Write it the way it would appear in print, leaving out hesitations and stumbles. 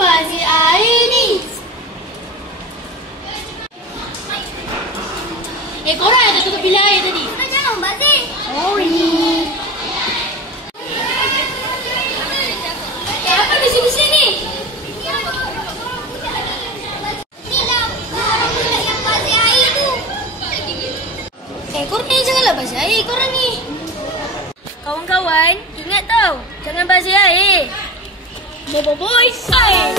bazir air ni? Korang yang tutup bilik air tadi? Kita jangan bazir. Sorry. Apa di sini-sini? Ni lah orang budak yang bazir air tu. Korang ni janganlah bazir air korang ni. Kawan-kawan, ingat tau, jangan bazir air. Bobo boys, air.